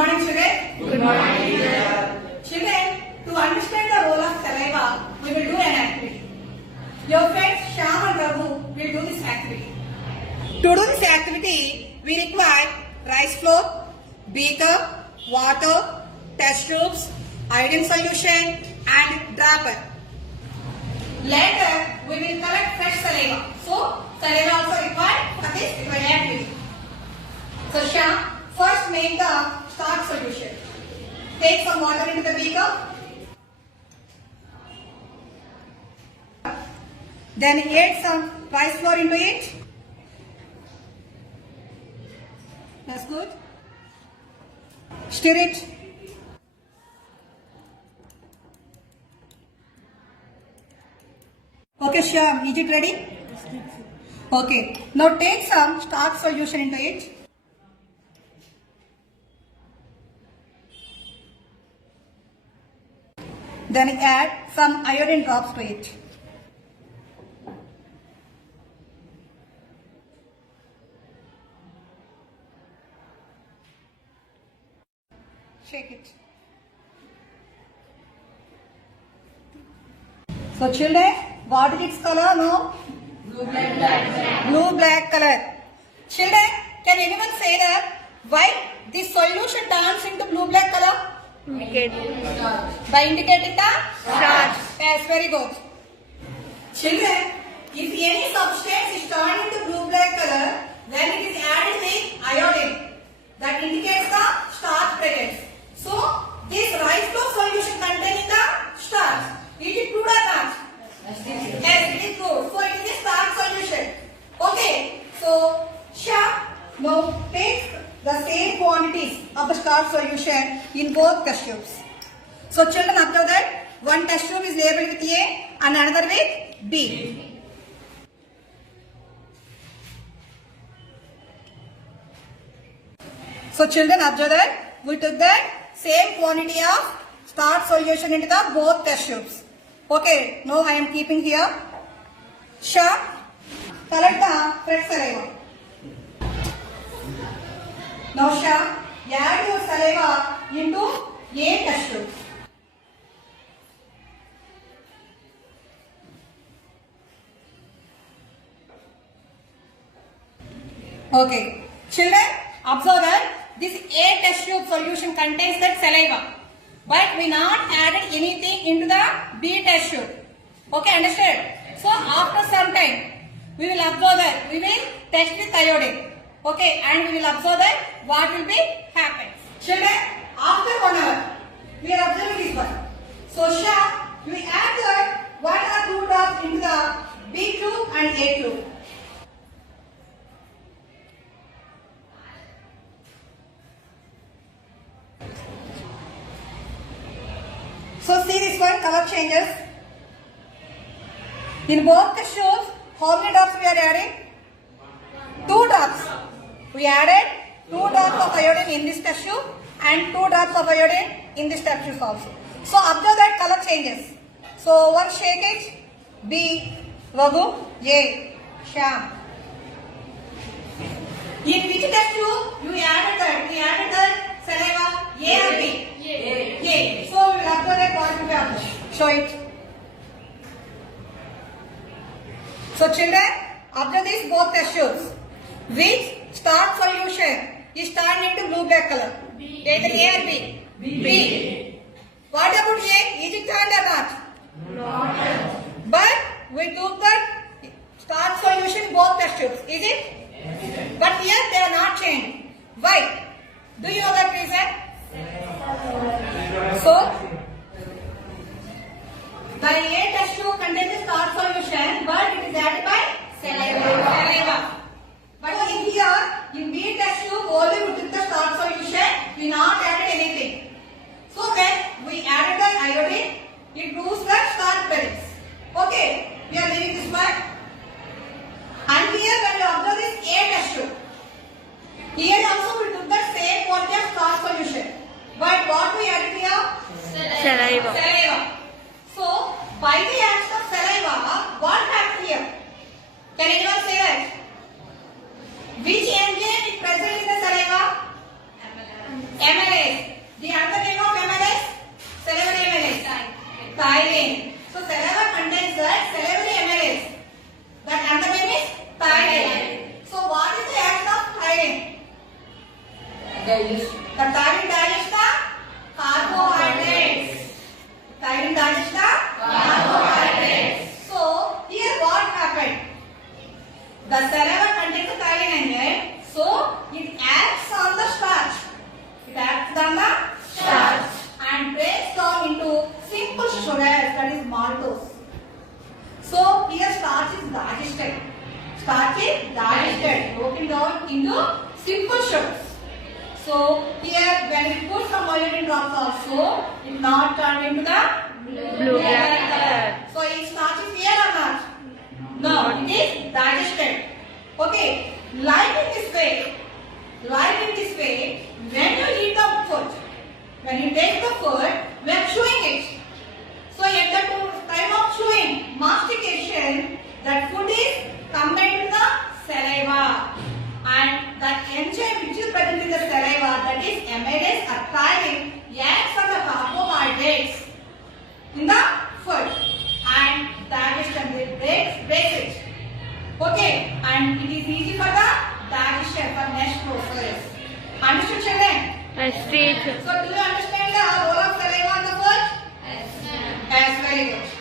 morning, children. Good morning, teacher. Children, to understand the role of saliva, we will do an activity. Your friends Shyam and Raghu will do this activity. To do this activity, we require rice flour, beaker, water, test tubes, iodine solution, and dropper. Later, we will collect fresh saliva. So, saliva also required for this activity. So, Shyam, first make the starch solution. Take some water into the beaker. Then add some rice flour into it. That's good. Stir it. Okay, Shyam, is it ready? Okay. Now take some starch solution into it. Then add some iodine drops to it. Shake it. So children, what is its color now? Blue, black. Blue black color. Children, can anyone say that why this solution turns into blue black color? By indicating the starch. Yes, very good. Children, if any substance is turned into blue black color, then it is added with iodine. That indicates the starch presence. So, this rice flour solution containing the starch, is it true or not? Yes, it is true. So, it is a starch solution. Okay. So, Shyam, now take the same quantities of the starch solution in both test tubes. So, children, observe that one test tube is labeled with A and another with B. So, children, observe that we took that same quantity of starch solution into the both test tubes. Okay, now I am keeping here. Shyam, collect the fresh saliva. Now, Shyam, add your saliva into A test tube. Okay, children, observe that this A test tube solution contains that saliva, but we not added anything into the B test tube. Okay, understand? So after some time, we will observe that we will test with iodine. Okay, and we will observe that what will be happen. Children, after 1 hour, we are observing this one. So Shyam, we add that 1 or 2 drops into the B tube and A tube. So see this one, color changes. In both the tubes, how many drops we are adding? 2 drops. We added 2 drops of iodine in this test tube and 2 drops of iodine in this test tube also. So observe that color changes. So one shake it. B, Raghu, A, Shyam. In which test tube you added that? We added that saliva A or B? A. So we will observe that what will be observed. Show it. So children, observe these both test tubes. Which starch solution is turned into blue black color? Either A or B? B. What about A? Is it turned or not? No. But we took the starch solution both test tubes. Is it? Yes. But here they are not changed. Why? Do you know that reason? So, the A test tube contains the starch solution, but it is added by saliva. But in here, in B test tube, only we took the starch solution, we not added anything. So when we added the iodine, it proves the starch presence. Okay, we are leaving this one. And here when we observe this A test tube, here also we took the same quantity of starch solution. But what we added here? Saliva. So, by the action of saliva, what happened here? Can anyone say that? Which enzyme is present in the saliva? MLase. The thyroid digests the carbohydrates. Thyroid digests the carbohydrates. So here what happened? The saliva contains the thyroid enzyme, so it acts on the starch. It acts on the starch and breaks down into simple sugars, that is maltose. So here starch is digested. Starch is digested, broken down into simple sugars. So here when we put some iodine drops also, it not turned into the Blue black color. So is starch is here or not? No, it is digested. Okay, like in this way, when you eat the food, when you take the food, we are chewing it. So at the time of chewing, mastication, that food is combined with the saliva, and that enzyme which is present in the saliva, that is amylase or thyrin, acts on the carbohydrates in the food and digestion, it breaks it. Okay, and it is easy for the digestion for next process. Understood, children? Yes, teacher. So do you understand the role of saliva on the food? Yes, very good.